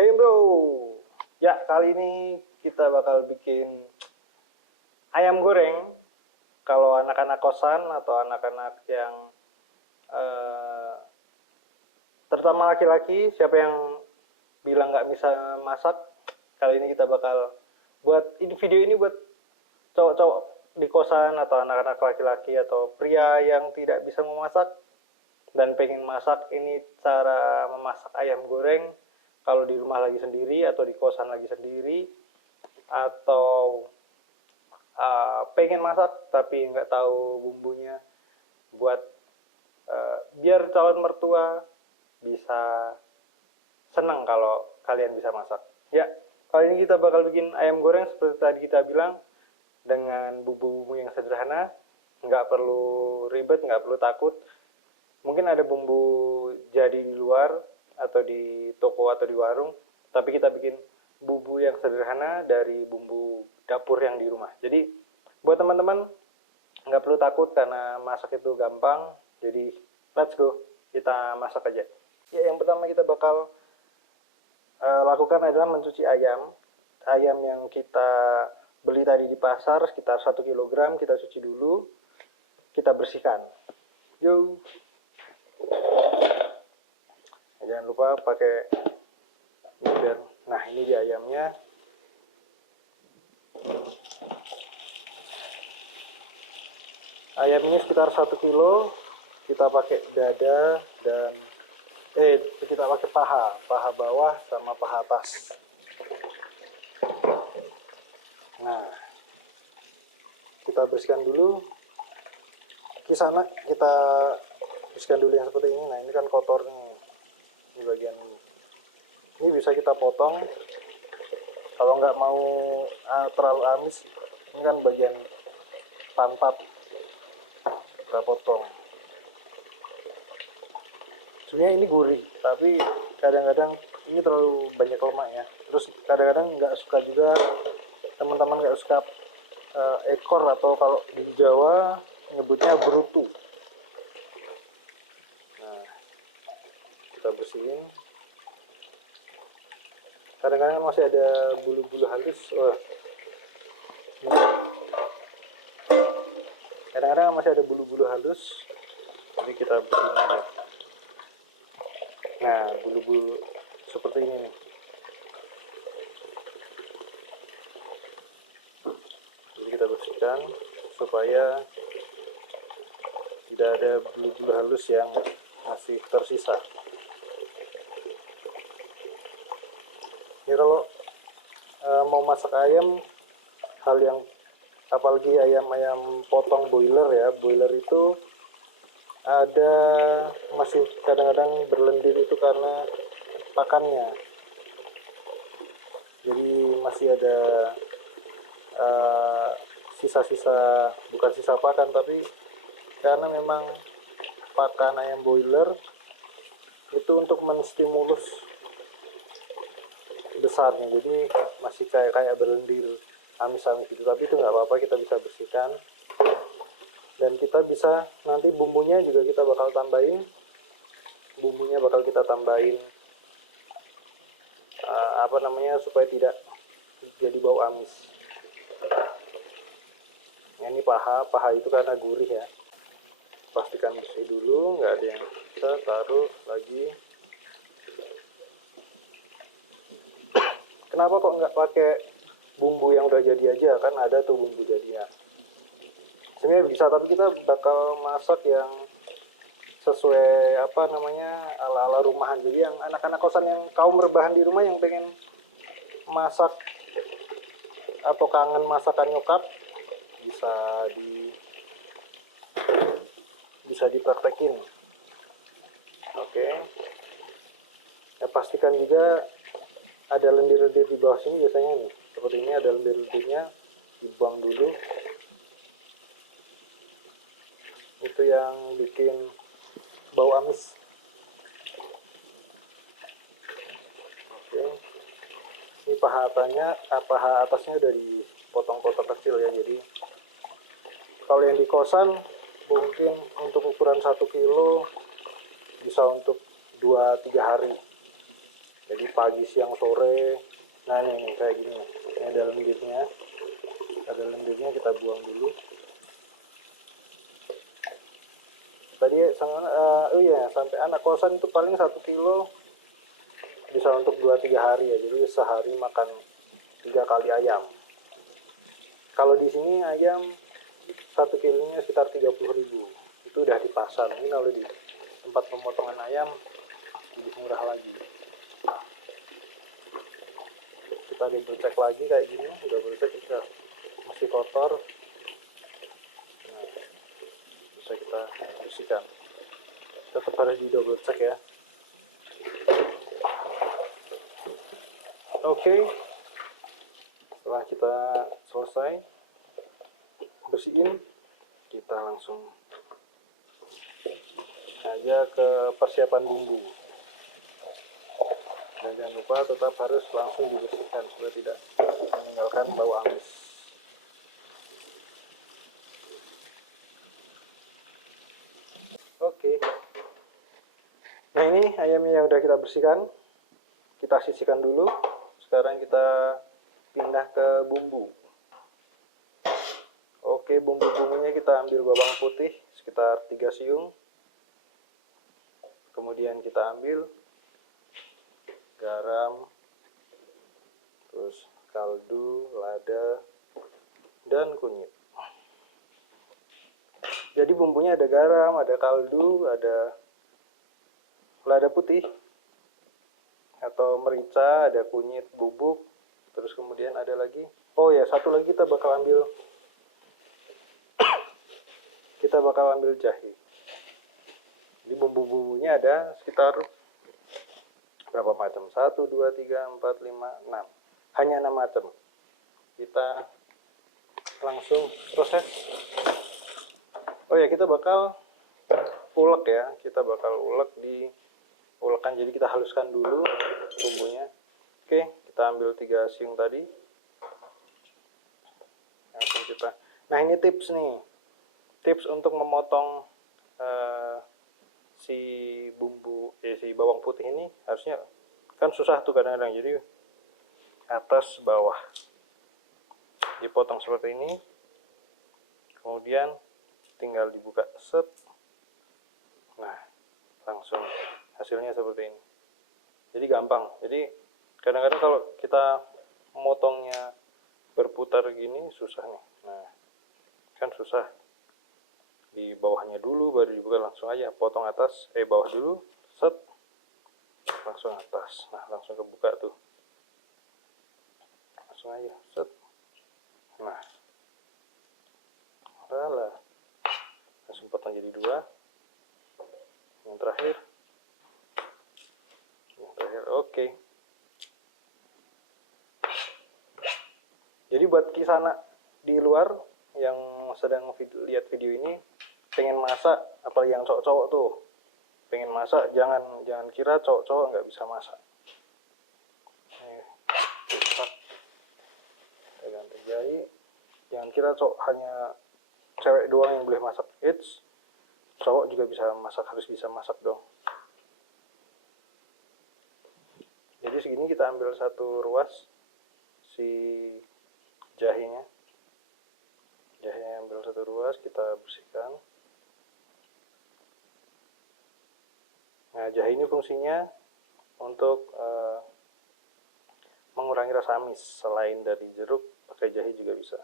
Hey bro, ya kali ini kita bakal bikin ayam goreng. Kalau anak-anak kosan atau anak-anak yang eh, terutama laki-laki, siapa yang bilang nggak bisa masak, kali ini kita bakal buat ini video ini buat cowok-cowok di kosan atau anak-anak laki-laki atau pria yang tidak bisa memasak dan pengen masak. Ini cara memasak ayam goreng kalau di rumah lagi sendiri atau di kosan lagi sendiri, atau pengen masak tapi nggak tahu bumbunya, buat biar calon mertua bisa senang kalau kalian bisa masak. Ya, kali ini kita bakal bikin ayam goreng seperti tadi kita bilang, dengan bumbu-bumbu yang sederhana, nggak perlu ribet, nggak perlu takut. Mungkin ada bumbu jadi di luar atau di toko atau di warung, tapi kita bikin bumbu yang sederhana dari bumbu dapur yang di rumah. Jadi buat teman-teman nggak perlu takut karena masak itu gampang. Jadi let's go, kita masak aja. Ya, yang pertama kita bakal lakukan adalah mencuci ayam. Ayam yang kita beli tadi di pasar sekitar 1 kg kita cuci dulu, kita bersihkan. Yo. Jangan lupa pakai biar. Nah, ini dia ayamnya. Ayam ini sekitar 1 kilo. Kita pakai dada dan kita pakai paha bawah sama paha atas. Nah, kita bersihkan dulu. Kisana kita bersihkan dulu yang seperti ini. Nah, ini kan kotor nih. Ini bagian ini bisa kita potong. Kalau nggak mau terlalu amis, ini kan bagian pantat, kita potong. Sebenarnya ini gurih, tapi kadang-kadang ini terlalu banyak lemak ya. Terus kadang-kadang nggak suka juga, teman-teman nggak suka ekor, atau kalau di Jawa nyebutnya berutu. Nah, kita bersihin. Kadang-kadang masih ada bulu-bulu halus. Kadang-kadang masih ada bulu-bulu halus, jadi kita bersihin aja. Nah, bulu-bulu seperti ini nih. Jadi kita bersihkan supaya tidak ada bulu-bulu halus yang masih tersisa. Ini kalau mau masak ayam, hal yang apalagi ayam potong boiler ya, boiler itu ada masih kadang-kadang berlendir itu karena pakannya. Jadi masih ada sisa-sisa, bukan sisa pakan, tapi karena memang pakan ayam boiler itu untuk menstimulus besarnya, jadi masih kayak berlendir amis-amis gitu. Tapi itu nggak apa-apa, kita bisa bersihkan. Dan kita bisa nanti bumbunya juga kita bakal tambahin. Bumbunya bakal kita tambahin supaya tidak jadi bau amis. Nah, ini paha itu karena gurih ya. Pastikan bersih dulu, nggak ada yang kita taruh lagi. Kenapa kok nggak pakai bumbu yang udah jadi aja? Kan ada tuh bumbu jadinya. Sebenarnya bisa, tapi kita bakal masak yang sesuai ala-ala rumahan. Jadi yang anak-anak kosan, yang kaum rebahan di rumah yang pengen masak atau kangen masakan nyokap, bisa dipraktekin. Oke. Ya, pastikan juga ada lendir-lendir di bawah sini biasanya nih. Seperti ini ada lendir-lendirnya, dibuang dulu. Itu yang bikin bau amis. Oke. Ini paha atasnya udah dipotong-potong kecil ya. Jadi kalau yang di kosan mungkin untuk ukuran 1 kilo bisa untuk 2-3 hari. Jadi pagi, siang, sore. Nah ini kayak gini. Ini ada lendirnya. Ada lendirnya, kita buang dulu. Tadi oh iya, sampai anak kosan itu paling 1 kilo bisa untuk 2-3 hari ya. Jadi sehari makan 3 kali ayam. Kalau di sini ayam 1 kilonya sekitar 30.000. Itu udah di pasar. Ini kalau di tempat pemotongan ayam lebih murah lagi. Kita double check lagi kayak gini, double check kita masih kotor. Nah, bisa kita bersihkan. Tetap harus di double check ya. Oke. Setelah kita selesai bersihin, kita langsung aja ke persiapan bumbu. Dan jangan lupa tetap harus langsung dibersihkan supaya tidak meninggalkan bau amis. Oke. Nah ini ayamnya yang udah kita bersihkan, kita sisihkan dulu. Sekarang kita pindah ke bumbu. Oke, bumbu-bumbunya kita ambil bawang putih sekitar 3 siung. Kemudian kita ambil garam, terus kaldu, lada, dan kunyit. Jadi bumbunya ada garam, ada kaldu, ada lada putih atau merica, ada kunyit bubuk, terus kemudian ada lagi, oh ya satu lagi kita bakal ambil jahe. Jadi bumbu-bumbunya ada sekitar berapa macam? 1, 2, 3, 4, 5, 6. Hanya 6 macam. Kita langsung proses. Oh ya, kita bakal ulek ya. Kita bakal ulek di ulekan. Jadi kita haluskan dulu bumbunya. Oke, kita ambil 3 siung tadi. Langsung kita. Nah, ini tips nih. Tips untuk memotong si bumbu, si bawang putih ini harusnya kan susah tuh kadang-kadang, jadi atas bawah dipotong seperti ini, kemudian tinggal dibuka set, nah langsung hasilnya seperti ini. Jadi gampang. Jadi kadang-kadang kalau kita memotongnya berputar gini susah nih. Nah kan susah, di bawahnya dulu baru dibuka, langsung aja potong atas, bawah dulu, set, langsung atas. Nah langsung kebuka tuh, langsung aja set. Nah langsung potong jadi 2. Yang terakhir, oke. Jadi buat kisana di luar yang sedang lihat video ini, pengen masak, apalagi yang cowok-cowok tuh pengen masak, jangan kira cowok-cowok nggak bisa masak. Ganti jari, jangan kira cowok hanya cewek doang yang boleh masak. Cowok juga bisa masak, harus bisa masak dong. Jadi segini kita ambil 1 ruas si jahenya. Jahenya ambil 1 ruas, kita bersihkan. Nah, jahe ini fungsinya untuk mengurangi rasa amis. Selain dari jeruk, pakai jahe juga bisa.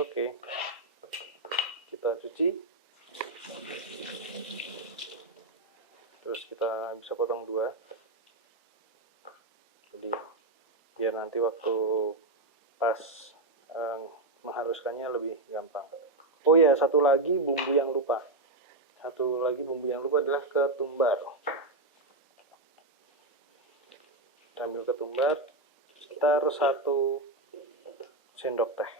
Oke, kita cuci. Terus kita bisa potong 2. Jadi biar nanti waktu pas menghaluskannya lebih gampang. Oh ya, satu lagi bumbu yang lupa adalah ketumbar. Kita ambil ketumbar sekitar 1 sendok teh.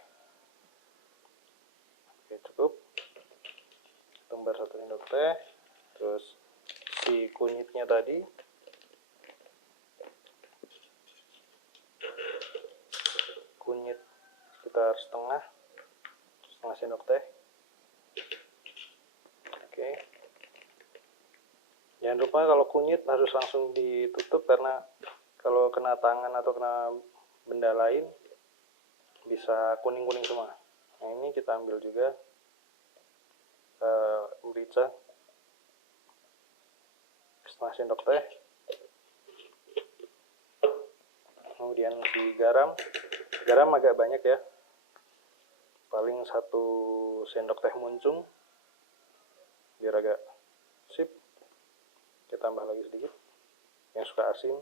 Oke, cukup. Ketumbar 1 sendok teh. Terus si kunyitnya tadi, kunyit sekitar setengah sendok teh. Oke. Jangan lupa kalau kunyit harus langsung ditutup, karena kalau kena tangan atau kena benda lain bisa kuning-kuning semua. Nah, ini kita ambil juga merica setengah sendok teh, kemudian si garam agak banyak ya, paling 1 sendok teh muncung biar agak sip. Kita tambah lagi sedikit yang suka asin.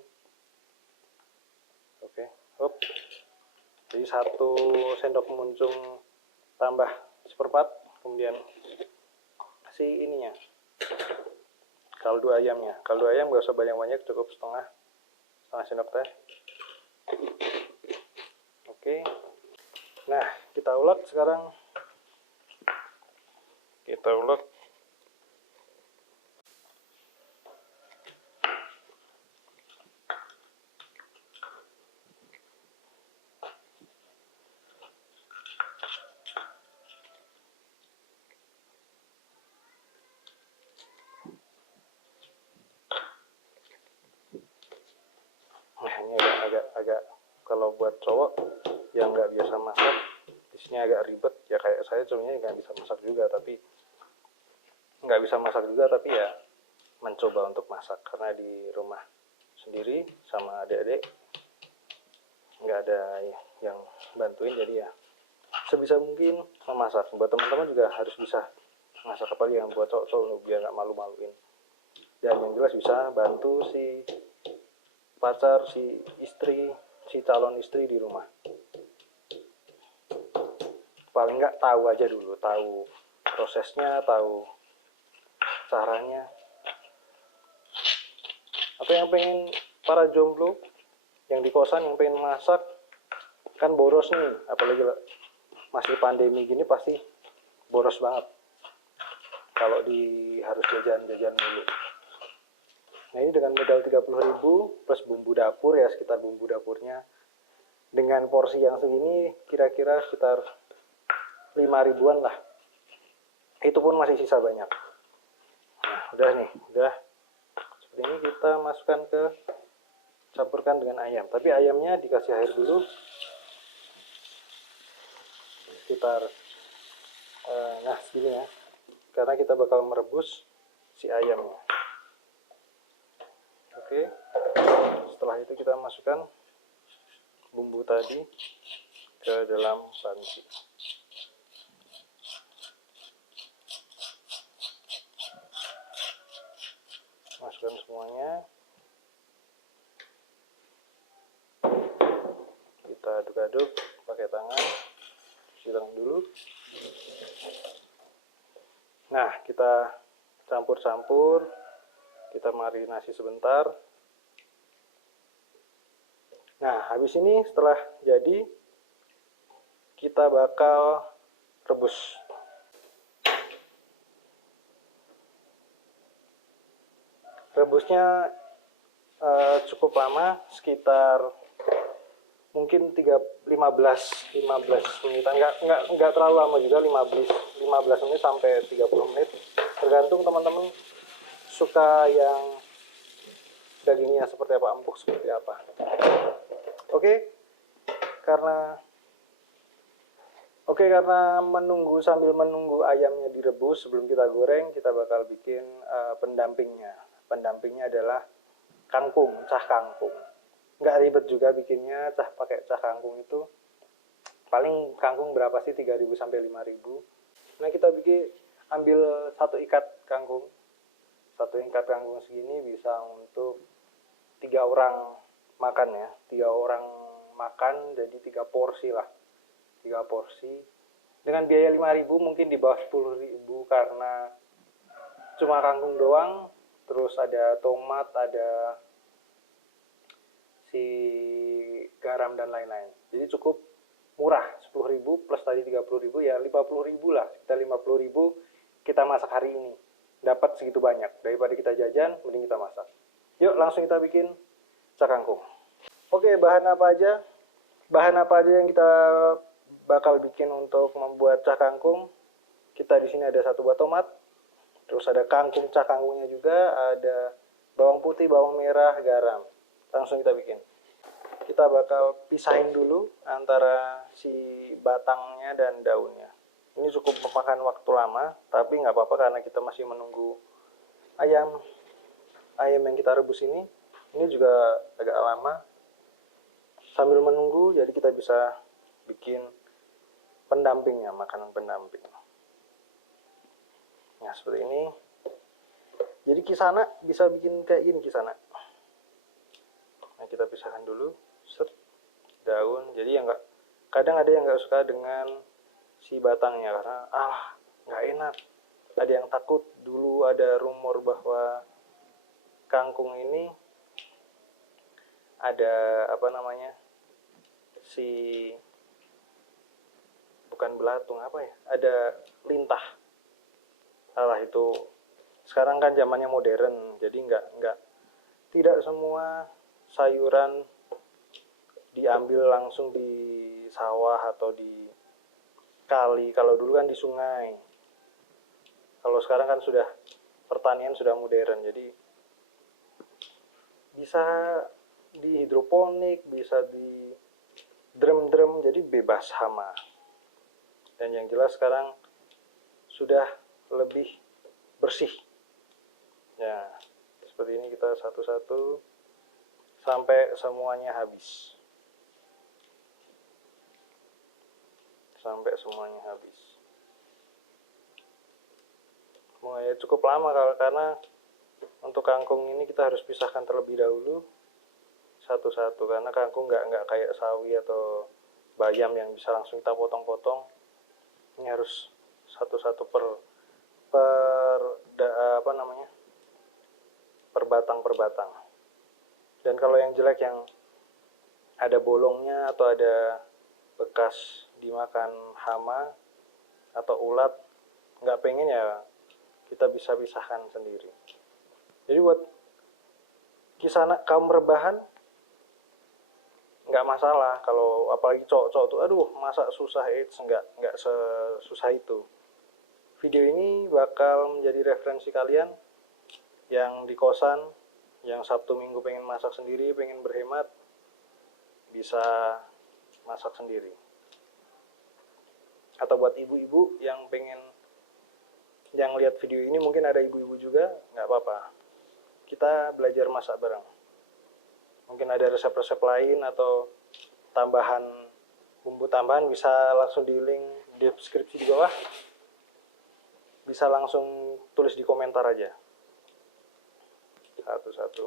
Oke, hop. Jadi 1 sendok muncung tambah 1/4, kemudian si ininya, kaldu ayamnya. Kaldu ayam gak usah banyak-banyak, cukup setengah sendok teh. Oke. Nah, kita ulek sekarang. Kita ulek. Nah, ini agak kalau buat cowok yang nggak biasa masak, di sini agak ribet ya, kayak saya sebenarnya nggak bisa masak juga, tapi ya mencoba untuk masak karena di rumah sendiri sama adik-adik, nggak ada yang bantuin, jadi ya sebisa mungkin memasak. Buat teman-teman juga harus bisa masak, apalagi yang buat cowok-cowok biar nggak malu-maluin, dan yang jelas bisa bantu si pacar, si istri, si calon istri di rumah. Paling nggak tahu aja dulu, tahu prosesnya, tahu caranya. Atau yang pengen, para jomblo yang di kosan yang pengen masak, kan boros nih, apalagi masih pandemi gini pasti boros banget kalau harus jajan-jajan dulu. Nah, ini dengan modal 30.000 plus bumbu dapur ya, sekitar bumbu dapurnya dengan porsi yang segini kira-kira sekitar 5.000-an lah. Itu pun masih sisa banyak. Nah, udah seperti ini. Kita masukkan campurkan dengan ayam, tapi ayamnya dikasih air dulu sekitar segini ya, karena kita bakal merebus si ayamnya. Oke, setelah itu kita masukkan bumbu tadi ke dalam panci. Masukkan semuanya, kita aduk-aduk pakai tangan, cuci tangan dulu. Nah, kita campur-campur, kita marinasi sebentar. Nah, habis ini setelah jadi, kita bakal rebus. Rebusnya cukup lama, sekitar mungkin 15 menitan, nggak terlalu lama juga, 15 menit sampai 30 menit, tergantung teman-teman suka yang dagingnya seperti apa, empuk seperti apa. Oke, karena sambil menunggu ayamnya direbus sebelum kita goreng, kita bakal bikin pendampingnya. Pendampingnya adalah kangkung, cah kangkung. Nggak ribet juga bikinnya, pakai cah kangkung itu paling kangkung berapa sih, 3.000 sampai 5.000. Nah, kita ambil 1 ikat kangkung. 1 ikat kangkung segini bisa untuk 3 orang makan ya. 3 orang makan, jadi 3 porsi lah. 3 porsi. Dengan biaya 5.000, mungkin di bawah 10.000 karena cuma kangkung doang. Terus ada tomat, ada si garam dan lain-lain. Jadi cukup murah, 10.000 plus tadi 30.000 ya 50.000 lah. Kita 50.000 kita masak hari ini. Dapat segitu banyak. Daripada kita jajan, mending kita masak. Yuk, langsung kita bikin cah kangkung. Oke, bahan apa aja? Bahan apa aja yang kita bakal bikin untuk membuat cah kangkung? Kita di sini ada 1 buah tomat. Terus ada kangkung, cah kangkungnya juga, ada putih, bawang merah, garam. Langsung kita bikin. Kita bakal pisahin dulu antara si batangnya dan daunnya. Ini cukup memakan waktu lama, tapi nggak apa-apa karena kita masih menunggu ayam yang kita rebus ini. Ini juga agak lama. Sambil menunggu, jadi kita bisa bikin pendampingnya, makanan pendamping. Nah, seperti ini. Jadi Kisana bisa bikin kayak gini Kisana. Nah, kita pisahkan dulu. Set, daun. Jadi yang kadang ada yang nggak suka dengan si batangnya karena nggak enak. Ada yang takut. Dulu ada rumor bahwa kangkung ini ada bukan belatung ada lintah. Itu sekarang kan zamannya modern, jadi tidak semua sayuran diambil langsung di sawah atau di kali. Kalau dulu kan di sungai. Kalau sekarang kan sudah pertanian sudah modern, jadi bisa di hidroponik, bisa di drum, jadi bebas hama. Dan yang jelas sekarang sudah lebih bersih. Ya, seperti ini kita satu-satu sampai semuanya habis. Ya, cukup lama karena untuk kangkung ini kita harus pisahkan terlebih dahulu satu-satu, karena kangkung nggak kayak sawi atau bayam yang bisa langsung kita potong-potong. Ini harus satu-satu per batang. Dan kalau yang jelek yang ada bolongnya atau ada bekas dimakan hama atau ulat, nggak pengen ya kita bisa pisahkan sendiri. Jadi buat Kisana kaum rebahan nggak masalah, kalau apalagi cowok-cowok tuh masa susah, nggak sesusah itu. Video ini bakal menjadi referensi kalian yang di kosan, yang Sabtu Minggu pengen masak sendiri, pengen berhemat, bisa masak sendiri. Atau buat ibu-ibu yang lihat video ini, mungkin ada ibu-ibu juga, nggak apa-apa. Kita belajar masak bareng. Mungkin ada resep-resep lain atau bumbu tambahan, bisa langsung di link deskripsi di bawah. Bisa langsung tulis di komentar aja. Satu-satu.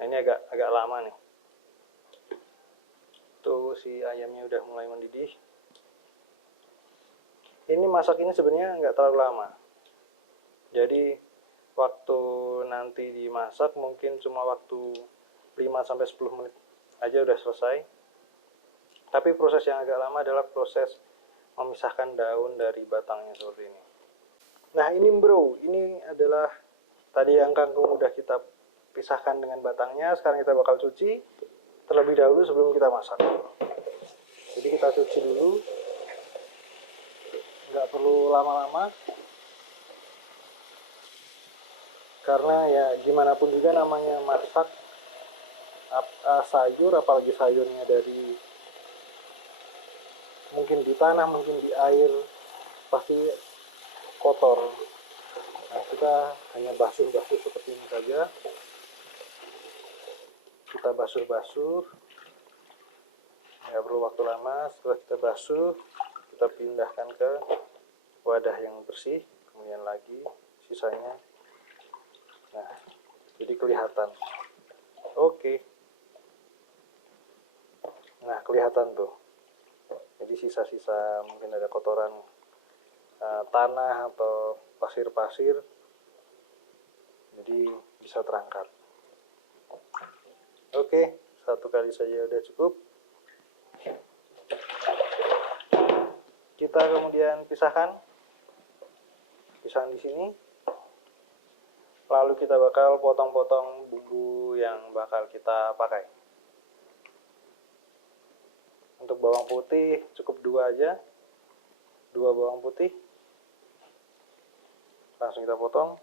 Nah, ini agak lama nih. Tuh si ayamnya udah mulai mendidih. Ini masak ini sebenarnya nggak terlalu lama. Jadi waktu nanti dimasak mungkin cuma waktu 5-10 menit aja udah selesai. Tapi proses yang agak lama adalah proses memisahkan daun dari batangnya seperti ini. Nah ini bro, ini adalah tadi yang kangkung udah kita pisahkan dengan batangnya. Sekarang kita bakal cuci terlebih dahulu sebelum kita masak. Jadi kita cuci dulu, nggak perlu lama-lama, karena ya gimana pun juga namanya masak sayur, apalagi sayurnya dari mungkin di tanah, mungkin di air, pasti kotor. Nah, kita hanya basuh-basuh seperti ini saja. Kita basuh-basuh, nggak perlu waktu lama. Setelah kita basuh, kita pindahkan ke wadah yang bersih, kemudian lagi sisanya. Nah, jadi kelihatan. Oke. Nah, kelihatan tuh. Jadi sisa-sisa mungkin ada kotoran tanah atau pasir-pasir, jadi bisa terangkat. Oke, satu kali saja udah cukup. Kita kemudian pisahkan di sini. Lalu kita bakal potong-potong bumbu yang bakal kita pakai. Untuk bawang putih cukup 2 aja, 2 bawang putih. Langsung kita potong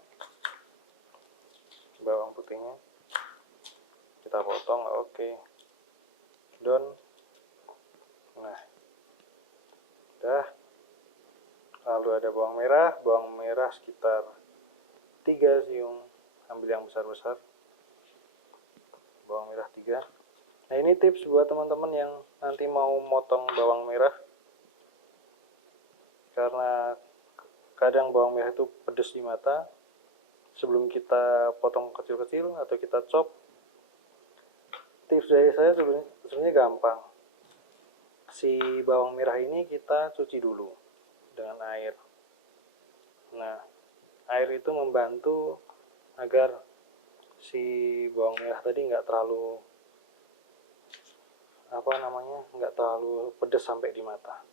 bawang putih. putihnya. Kita potong, oke. Don. Nah, udah. Lalu ada bawang merah sekitar 3 siung, ambil yang besar-besar. Bawang merah 3. Nah, ini tips buat teman-teman yang nanti mau motong bawang merah. Karena kadang bawang merah itu pedas di mata. Sebelum kita potong kecil-kecil atau kita chop, tips dari saya sebenarnya gampang. Si bawang merah ini kita cuci dulu dengan air. Nah, air itu membantu agar si bawang merah tadi nggak terlalu nggak terlalu pedas sampai di mata.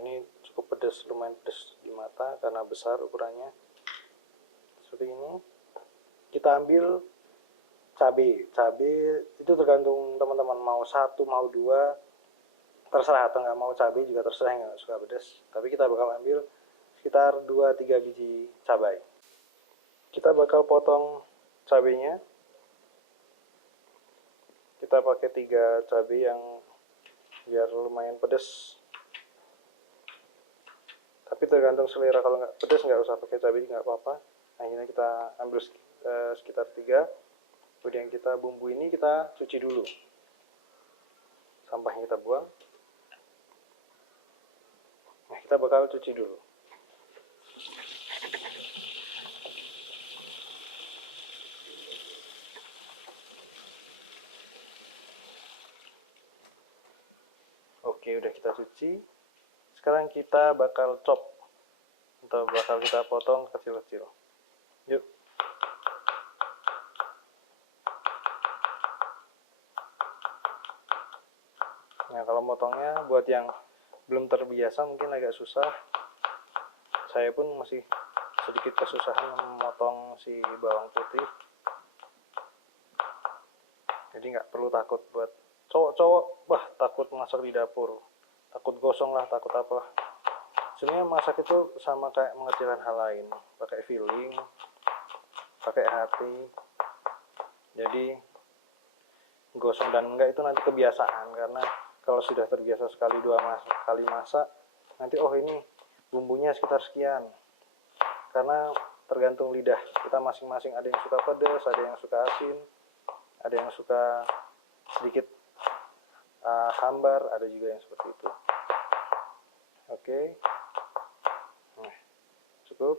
Ini cukup pedas, lumayan pedas di mata karena besar ukurannya. Seperti ini. Kita ambil cabai itu tergantung teman-teman, mau 1 mau 2 terserah, atau nggak mau cabai juga terserah, nggak suka pedas. Tapi kita bakal ambil sekitar 2-3 biji cabai. Kita bakal potong cabainya. Kita pakai 3 cabai yang biar lumayan pedas. Tapi tergantung selera, kalau nggak pedas nggak usah pakai cabai, nggak apa-apa. Nah, ini kita ambil sekitar 3. Kemudian kita bumbu ini kita cuci dulu, sampahnya kita buang. Nah, kita bakal cuci dulu. Oke, udah kita cuci. Sekarang kita bakal chop atau bakal kita potong kecil-kecil. Yuk. Nah, kalau motongnya buat yang belum terbiasa mungkin agak susah. Saya pun masih sedikit kesusahan memotong si bawang putih. Jadi nggak perlu takut buat cowok-cowok, takut masak di dapur, takut gosong lah, takut apa. Sebenarnya masak itu sama kayak mengerjakan hal lain, pakai feeling, pakai hati. Jadi gosong dan enggak itu nanti kebiasaan, karena kalau sudah terbiasa sekali 2 kali masak, nanti ini bumbunya sekitar sekian. Karena tergantung lidah kita masing-masing, ada yang suka pedas, ada yang suka asin, ada yang suka sedikit hambar, ada juga yang seperti itu. Oke. Nah, cukup.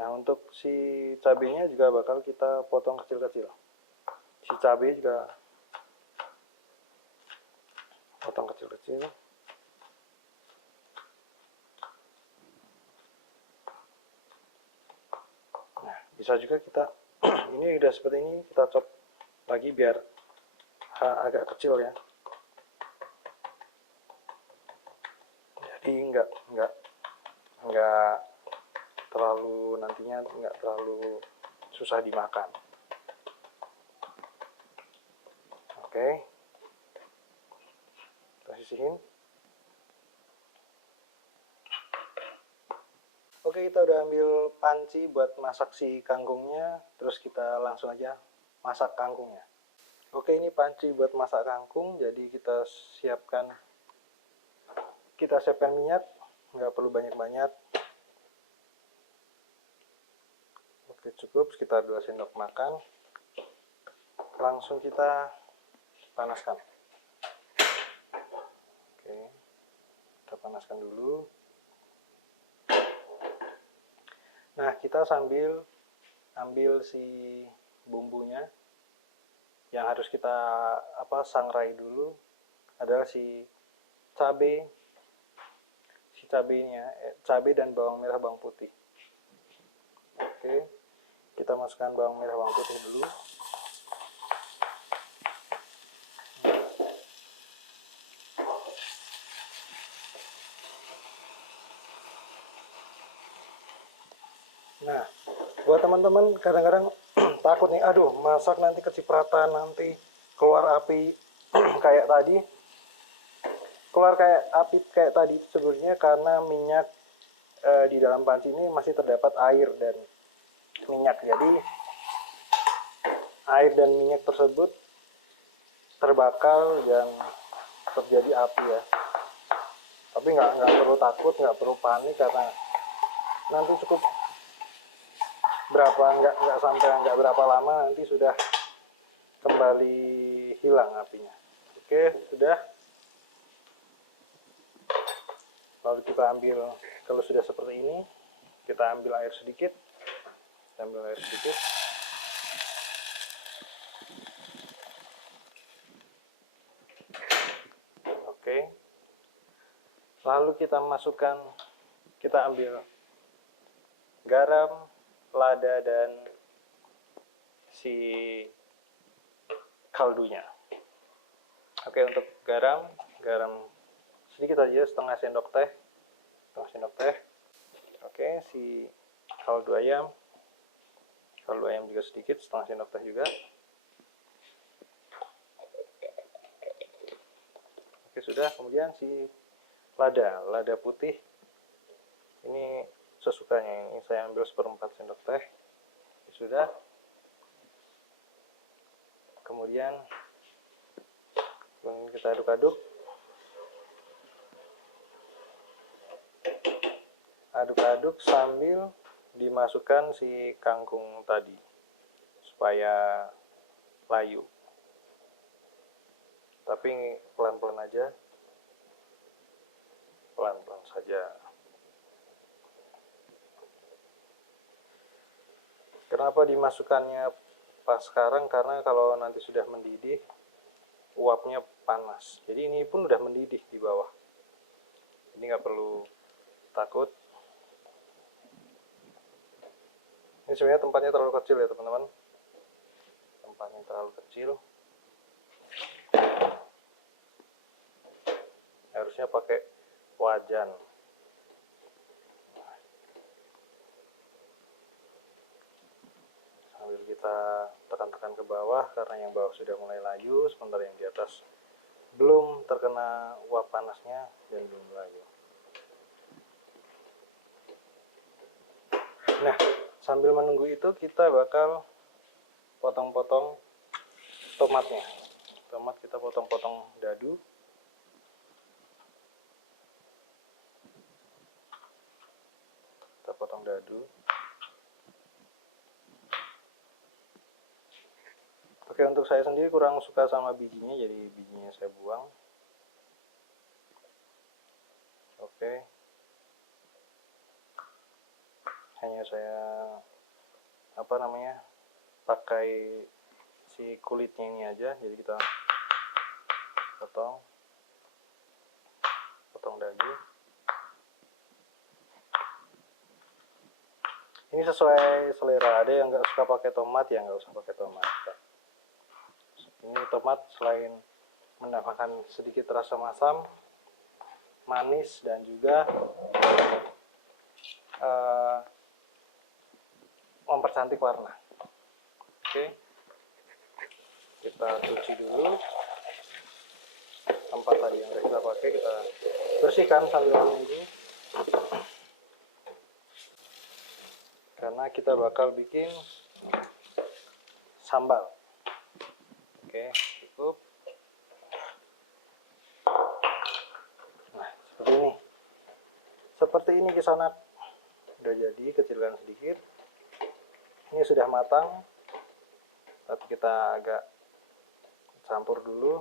Nah, untuk si cabenya juga bakal kita potong kecil-kecil. Si cabai juga potong kecil-kecil. Nah, bisa juga kita ini udah seperti ini, kita chop lagi biar agak kecil ya. Jadi nggak terlalu, nantinya nggak terlalu susah dimakan. Oke. Kita sisihin. Oke, kita udah ambil panci buat masak si kangkungnya, terus kita langsung aja masak kangkungnya. Oke, ini panci buat masak kangkung, jadi kita siapkan minyak, nggak perlu banyak-banyak. Oke, cukup sekitar 2 sendok makan. Langsung kita panaskan. Oke, kita panaskan dulu. Nah, kita sambil ambil si bumbunya yang harus kita sangrai dulu, adalah si cabai dan bawang merah, bawang putih. Oke, kita masukkan bawang merah, bawang putih dulu. Nah, buat teman-teman kadang-kadang takut nih, aduh masak nanti kecipratan, nanti keluar api kayak tadi. Keluar kayak api kayak tadi sebenarnya karena minyak di dalam panci ini masih terdapat air dan minyak. Jadi air dan minyak tersebut terbakar dan terjadi api ya. Tapi nggak perlu takut, nggak perlu panik, karena nanti cukup nggak berapa lama nanti sudah kembali hilang apinya. Oke, sudah. Lalu kita ambil, kalau sudah seperti ini, kita ambil air sedikit. Oke. Lalu kita ambil garam, lada, dan si kaldunya. Oke, untuk garam sedikit aja, setengah sendok teh. Oke, si kaldu ayam juga sedikit, setengah sendok teh juga. Oke, sudah. Kemudian si lada putih, ini sesukanya, ini saya ambil 1/4 sendok teh. Sudah. Kemudian kita aduk-aduk sambil dimasukkan si kangkung tadi supaya layu. Tapi pelan-pelan aja, pelan-pelan saja. Kenapa dimasukkannya pas sekarang? Karena kalau nanti sudah mendidih, uapnya panas. Jadi ini pun udah mendidih di bawah. Ini nggak perlu takut. Ini sebenarnya tempatnya terlalu kecil ya teman-teman. Tempatnya terlalu kecil. Harusnya pakai wajan. Sambil kita tekan-tekan ke bawah, karena yang bawah sudah mulai layu, sementara yang di atas belum terkena uap panasnya dan belum layu. Nah, sambil menunggu itu kita bakal potong-potong tomatnya. Tomat kita potong-potong dadu. Oke, untuk saya sendiri kurang suka sama bijinya, jadi bijinya saya buang. Oke. Hanya saya pakai si kulitnya ini aja, jadi kita potong dadu. Ini sesuai selera, ada yang nggak suka pakai tomat, ya nggak usah pakai tomat. Ini tomat selain menambahkan sedikit rasa masam, manis, dan juga mempercantik warna. Oke, kita cuci dulu tempat tadi yang kita pakai, kita bersihkan sambil menunggu, karena kita bakal bikin sambal. Oke, cukup. Nah, seperti ini kisanak. Udah jadi, kecilkan sedikit. Ini sudah matang, tapi kita agak campur dulu.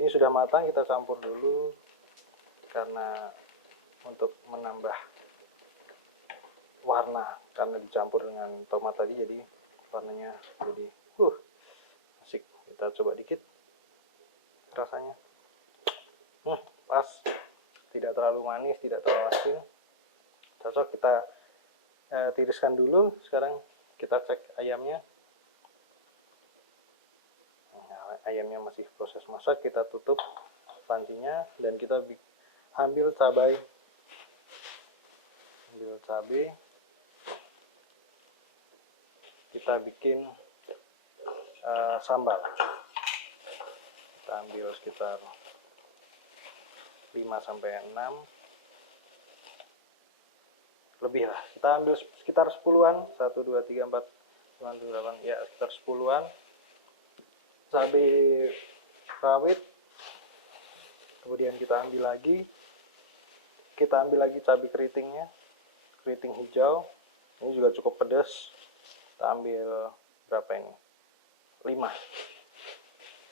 Ini sudah matang, kita campur dulu karena untuk menambah warna, karena dicampur dengan tomat tadi, jadi warnanya jadi asik. Kita coba dikit rasanya. Pas, tidak terlalu manis, tidak terlalu asin, cocok. Kita tiriskan dulu. Sekarang kita cek ayamnya. Nah, ayamnya masih proses masak, kita tutup pancinya dan kita ambil cabai. Kita bikin sambal. Kita ambil sekitar 5-6, lebih lah. Kita ambil sekitar 10-an, 1, 2, 3, 4, 5, 6, 7, 8, ya sekitar 10-an. cabai rawit, kemudian kita ambil lagi cabai keritingnya, keriting hijau, ini juga cukup pedas. Kita ambil berapa ini, 5,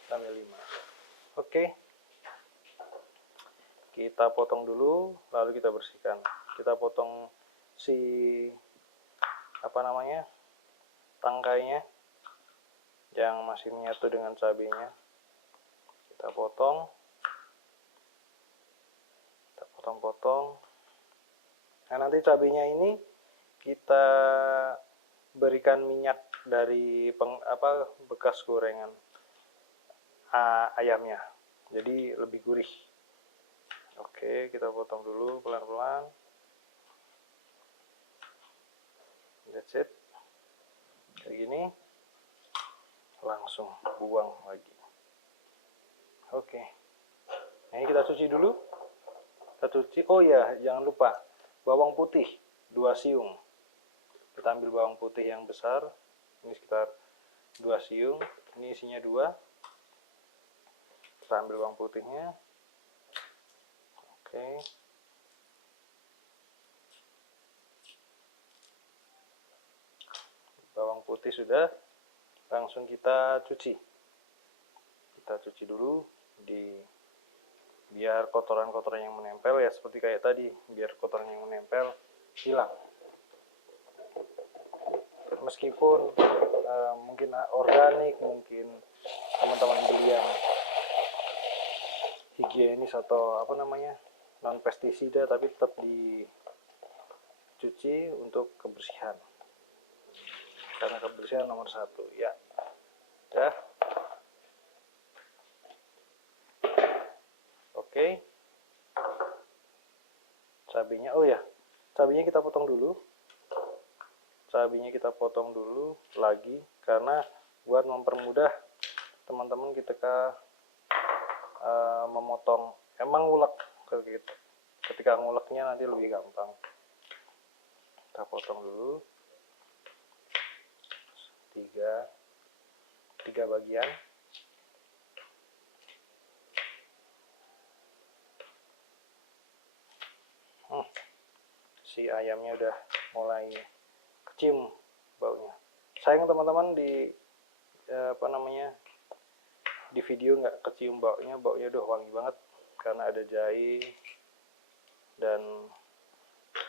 kita ambil 5. Oke, kita potong dulu, lalu kita bersihkan. Kita potong si tangkainya yang masih menyatu dengan cabenya. Kita potong, nah nanti cabenya ini kita berikan minyak dari bekas gorengan ayamnya, jadi lebih gurih. Oke, kita potong dulu pelan-pelan. That's it. Kayak gini. Langsung buang lagi. Oke. Nah, ini kita cuci dulu. Oh ya, jangan lupa bawang putih 2 siung. Kita ambil bawang putih yang besar. Ini sekitar 2 siung. Ini isinya 2. Kita ambil bawang putihnya. Oke. Bawang putih sudah, langsung kita cuci. Kita cuci dulu biar kotoran-kotoran yang menempel, ya seperti kayak tadi, biar kotoran yang menempel hilang. Meskipun mungkin organik, mungkin teman-teman beli yang higienis atau non pestisida, tapi tetap dicuci untuk kebersihan, karena kebersihan nomor 1 ya. Udah. Oke. Cabenya, cabenya kita potong dulu. Lagi, karena buat mempermudah teman-teman ketika memotong. Emang ngulek, ketika nguleknya nanti lebih gampang. Kita potong dulu 3 bagian. Si ayamnya udah mulai kecium baunya. Sayang teman-teman di video nggak kecium baunya udah wangi banget karena ada jahe dan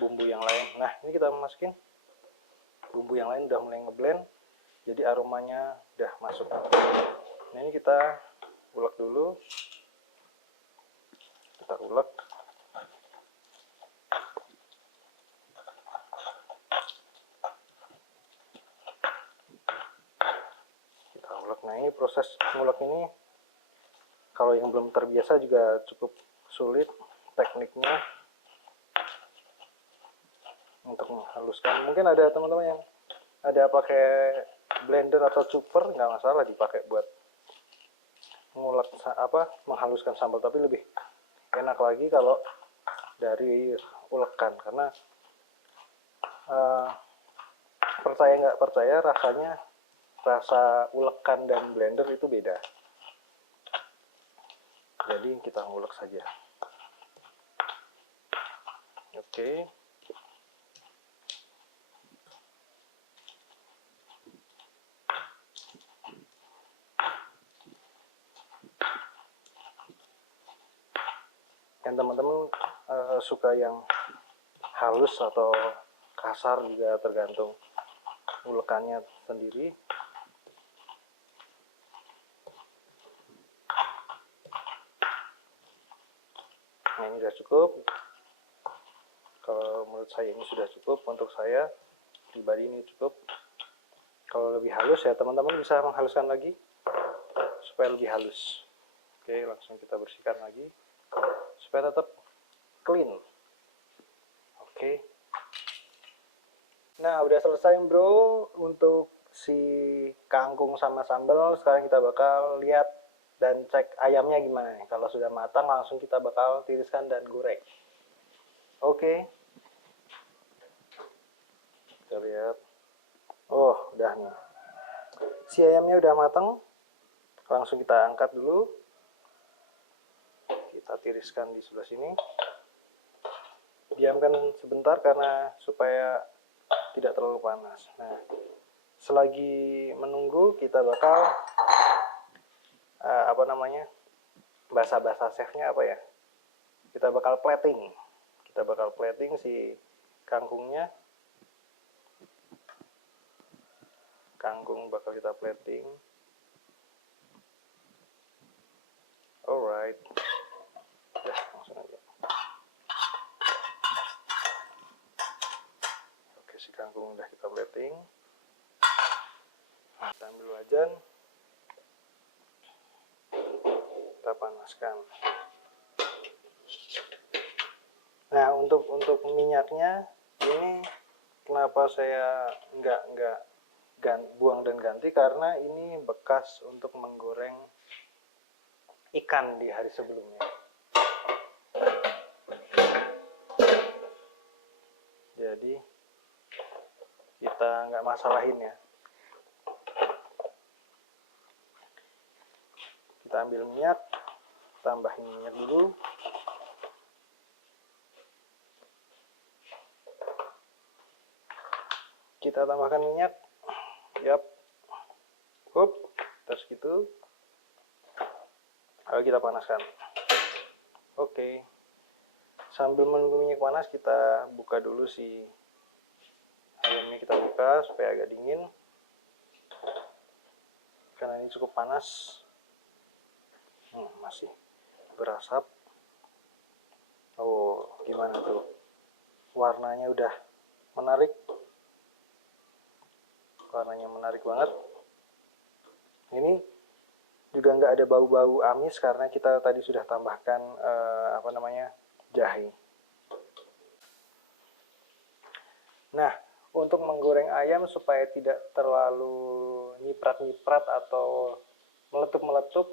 bumbu yang lain. Nah, ini kita masukin bumbu yang lain, udah mulai ngeblend, jadi aromanya udah masuk. Nah, ini kita ulek dulu. Kita ulek. Nah, ini proses ngulek ini kalau yang belum terbiasa juga cukup sulit tekniknya untuk menghaluskan. Mungkin ada teman-teman yang ada pakai blender atau chopper, nggak masalah dipakai buat ngulek menghaluskan sambal, tapi lebih enak lagi kalau dari ulekan, karena percaya nggak percaya, rasa ulekan dan blender itu beda. Jadi kita ngulek saja. Oke. Dan teman-teman suka yang halus atau kasar juga tergantung ulekannya sendiri. Nah, ini sudah cukup. Kalau menurut saya ini sudah cukup, untuk saya pribadi ini cukup. Kalau lebih halus ya teman-teman bisa menghaluskan lagi supaya lebih halus. Oke, langsung kita bersihkan lagi supaya tetap clean. Oke. Nah, udah selesai bro untuk si kangkung sama sambal. Sekarang kita bakal lihat dan cek ayamnya gimana nih. Kalau sudah matang langsung kita bakal tiriskan dan goreng. Oke. Kita lihat. Oh, udah nih. Si ayamnya udah matang. langsung kita angkat dulu, kita tiriskan di sebelah sini, diamkan sebentar karena supaya tidak terlalu panas. Nah, selagi menunggu kita bakal bahasa chefnya apa ya, kita bakal plating si kangkungnya. Kangkung bakal kita plating. Alright, udah langsung aja. Oke, si kangkung udah kita plating. Nah, kita ambil wajan, kita panaskan. Nah, untuk minyaknya ini kenapa saya nggak buang dan ganti, karena ini bekas untuk menggoreng ikan di hari sebelumnya. Jadi kita nggak masalahin ya. Kita ambil minyak, tambahin minyak dulu. Kita tambahkan minyak. Yap. Hup, terus gitu. Lalu kita panaskan. Oke. Sambil menunggu minyak panas, kita buka dulu si ayamnya, kita buka supaya agak dingin. Karena ini cukup panas. Masih berasap. Oh, gimana tuh? Warnanya udah menarik. Warnanya menarik banget. Ini juga nggak ada bau-bau amis karena kita tadi sudah tambahkan jahe. Nah, untuk menggoreng ayam supaya tidak terlalu nyiprat-nyiprat atau meletup-meletup,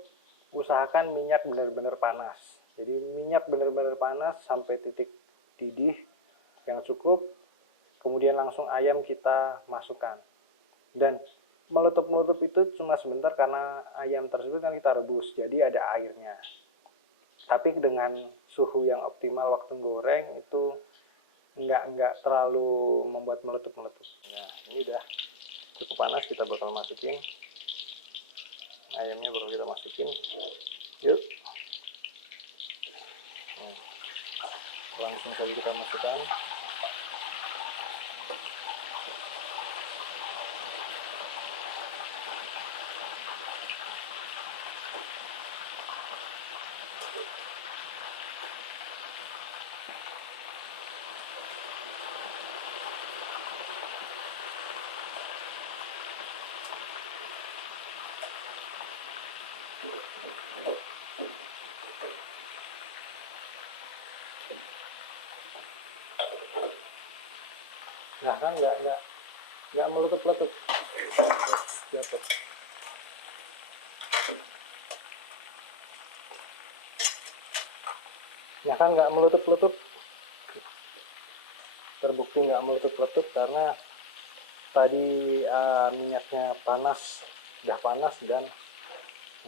usahakan minyak benar-benar panas. Jadi minyak benar-benar panas sampai titik didih yang cukup, kemudian langsung ayam kita masukkan. Dan meletup-meletup itu cuma sebentar karena ayam tersebut kan kita rebus, jadi ada airnya. Tapi dengan suhu yang optimal waktu goreng itu nggak terlalu membuat meletup-meletup. Nah, ini udah cukup panas, kita bakal masukin ayamnya, bakal kita masukin. Yuk, langsung saja kita masukkan. Nah kan nggak meletup-letup, jatuh. Nah kan nggak meletup-letup, terbukti nggak meletup-letup karena tadi minyaknya panas, udah panas dan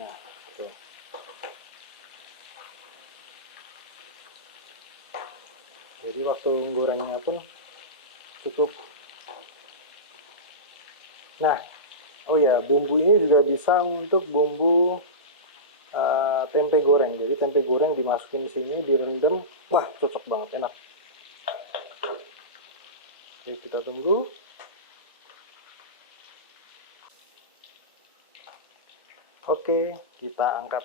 nah tuh. Jadi waktu gorengnya pun cukup. Nah, oh ya, bumbu ini juga bisa untuk bumbu tempe goreng. Jadi tempe goreng dimasukin di sini, direndam, wah cocok banget, enak. Oke, kita tunggu. Oke, kita angkat.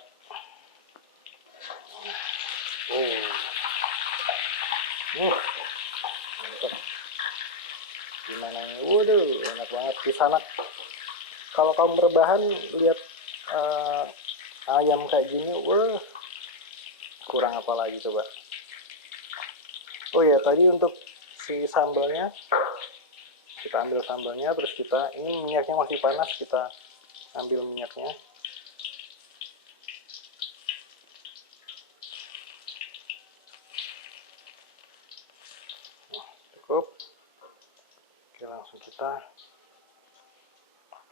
Mantap. Gimana ini? Waduh, enak banget. Kisanak. Kalau kamu berbahan lihat ayam kayak gini, wah, kurang apa lagi coba. Oh ya, tadi untuk si sambalnya, kita ambil sambalnya, terus ini minyaknya masih panas, kita ambil minyaknya. Cukup. Oke, langsung kita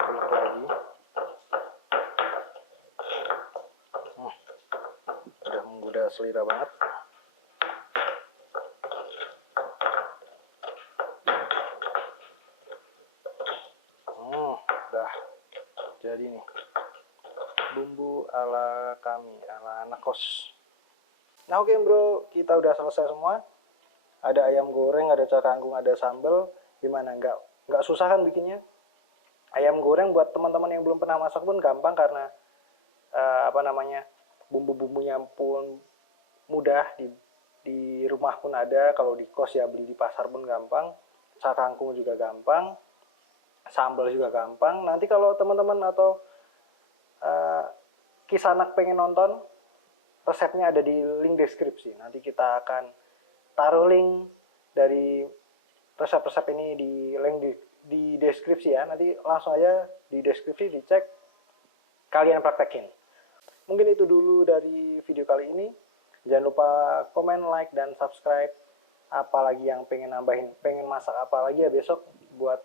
ulek lagi. selera banget. Udah jadi nih bumbu ala kami, ala anak kos. Nah oke bro, kita udah selesai semua. Ada ayam goreng, ada kangkung, ada sambal. Gimana? Nggak susah kan bikinnya? Ayam goreng buat teman-teman yang belum pernah masak pun gampang karena bumbu-bumbunya pun mudah, di rumah pun ada. Kalau di kos ya beli di pasar pun gampang. Kangkung juga gampang, sambal juga gampang. Nanti kalau teman-teman atau Kisanak pengen nonton, resepnya ada di link deskripsi. Nanti kita akan taruh link dari resep-resep ini di link di deskripsi ya. Nanti langsung aja di deskripsi dicek, kalian praktekin. Mungkin itu dulu dari video kali ini. Jangan lupa komen, like, dan subscribe. Apalagi yang pengen nambahin, pengen masak apa lagi ya besok buat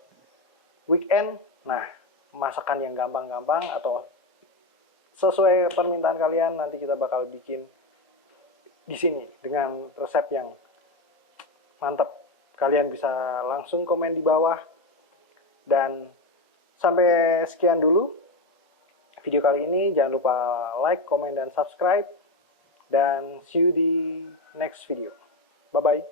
weekend. Nah, masakan yang gampang-gampang atau sesuai permintaan kalian nanti kita bakal bikin di sini dengan resep yang mantap. Kalian bisa langsung komen di bawah. Dan sampai sekian dulu video kali ini. Jangan lupa like, komen, dan subscribe. Dan see you di next video. Bye-bye.